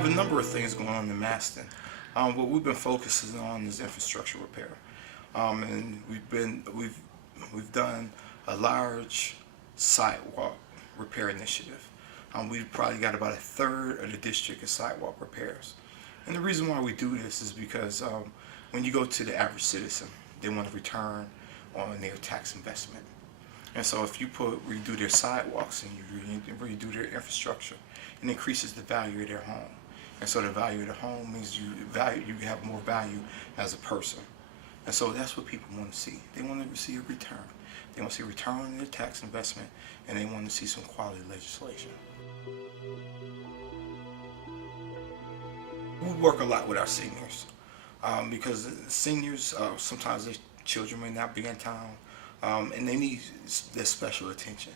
have a number of things going on in Masten. What we've been focusing on is infrastructure repair, and we've done a large sidewalk repair initiative. We've probably got about a third of the district is sidewalk repairs. And the reason why we do this is because when you go to the average citizen, they want a return on their tax investment. And so if you redo their sidewalks and you redo their infrastructure, it increases the value of their home. And so the value of the home means you have more value as a person. And so that's what people want to see. They want to see a return. They want to see a return on their tax investment, and they want to see some quality legislation. We work a lot with our seniors because seniors, sometimes their children may not be in town, and they need their special attention.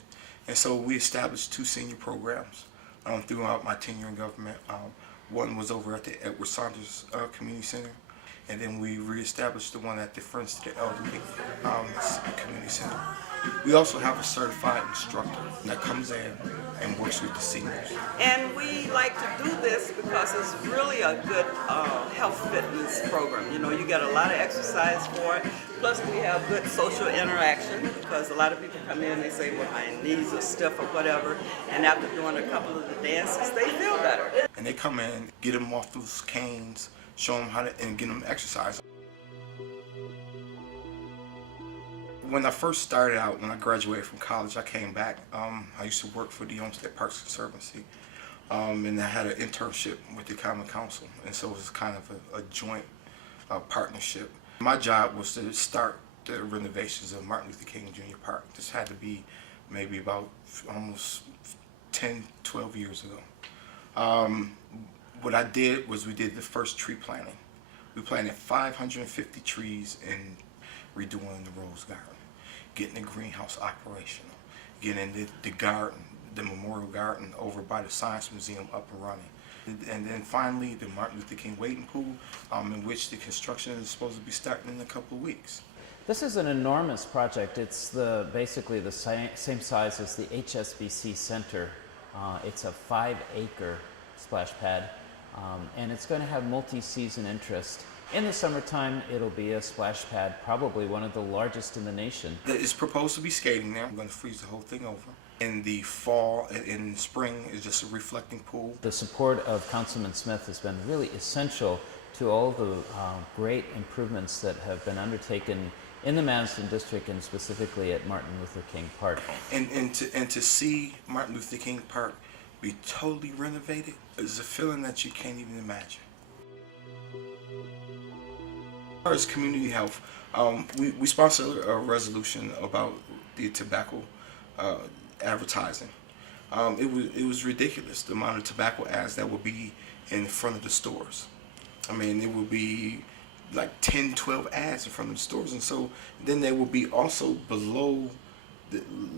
And so we established 2 senior programs throughout my tenure in government. One was over at the Edward Saunders Community Center, and then we reestablished the one at the Friends to the Elderly Community Center. We also have a certified instructor that comes in and works with the seniors. And we like to do this because it's really a good health fitness program. You know, you get a lot of exercise for it. Plus we have good social interaction because a lot of people come in and they say, well, my knees are stiff or whatever. And after doing a couple of the dances, they feel better. And they come in, get them off those canes, show them how to, and get them exercise. When I first started out, when I graduated from college, I came back. I used to work for the Olmsted Parks Conservancy, and I had an internship with the Common Council, and so it was kind of a joint partnership. My job was to start the renovations of Martin Luther King Jr. Park. This had to be maybe about almost 10, 12 years ago. What I did was we did the first tree planting. We planted 550 trees in redoing the Rose Garden, getting the greenhouse operational, getting the garden, the memorial garden over by the Science Museum up and running. And then finally the Martin Luther King wading pool, in which the construction is supposed to be starting in a couple of weeks. This is an enormous project. It's basically the same size as the HSBC Center. It's a 5-acre splash pad, and it's going to have multi-season interest. In the summertime, it'll be a splash pad, probably one of the largest in the nation. It's proposed to be skating there. I'm going to freeze the whole thing over. In the fall and in spring, it's just a reflecting pool. The support of Councilman Smith has been really essential to all the great improvements that have been undertaken in the Masten District and specifically at Martin Luther King Park. And to see Martin Luther King Park be totally renovated is a feeling that you can't even imagine. As far as community health, we sponsored a resolution about the tobacco advertising. It was ridiculous, the amount of tobacco ads that would be in front of the stores. I mean, it would be like 10, 12 ads in front of the stores, and so then they will be also below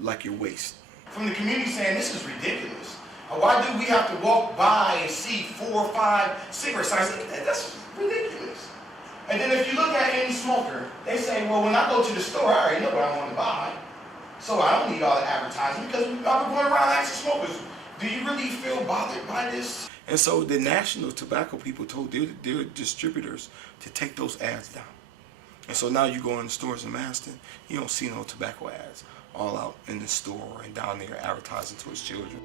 like your waist. From the community saying, this is ridiculous. Why do we have to walk by and see 4 or 5 cigarette signs? That's ridiculous. And then if you look at any smoker, they say, well, when I go to the store, I already know what I want to buy. So I don't need all the advertising because I'm going around asking smokers, do you really feel bothered by this? And so the national tobacco people told their distributors to take those ads down. And so now you go in the stores in Masten, you don't see no tobacco ads all out in the store and down there advertising to its children.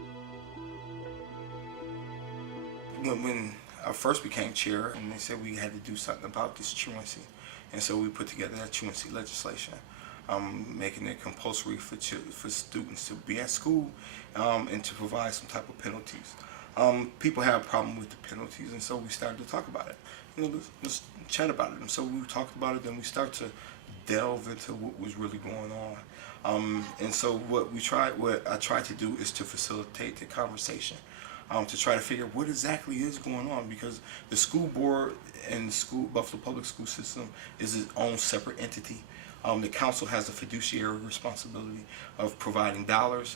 When I first became chair, and they said we had to do something about this truancy, and so we put together that truancy legislation, making it compulsory for students to be at school and to provide some type of penalties. People have a problem with the penalties, and so we started to talk about it. You know, let's chat about it. And so we talked about it, and we started to delve into what was really going on. And so what I tried to do is to facilitate the conversation. To try to figure out what exactly is going on, because the school board and the Buffalo Public School System is its own separate entity. The council has a fiduciary responsibility of providing dollars,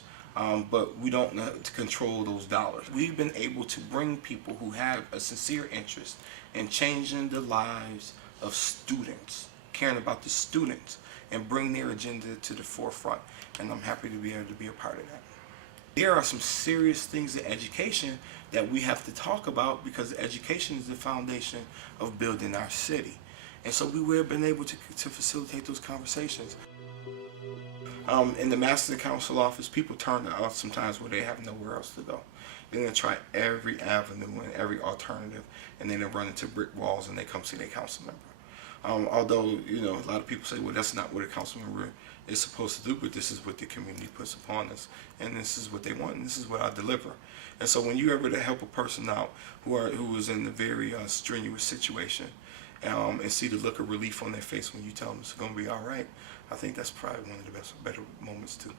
but we don't know to control those dollars. We've been able to bring people who have a sincere interest in changing the lives of students, caring about the students, and bring their agenda to the forefront. And I'm happy to be able to be a part of that. There are some serious things in education that we have to talk about, because education is the foundation of building our city. And so we have been able to facilitate those conversations. In the Master Council office, people turn to us sometimes where they have nowhere else to go. They're going to try every avenue and every alternative, and then they run into brick walls and they come see their council member. Although, you know, a lot of people say, well, that's not what a council member is supposed to do, but this is what the community puts upon us, and this is what they want, and this is what I deliver. And so when you're able to help a person out who is in a very strenuous situation, and see the look of relief on their face when you tell them it's going to be all right, I think that's probably one of the better moments too.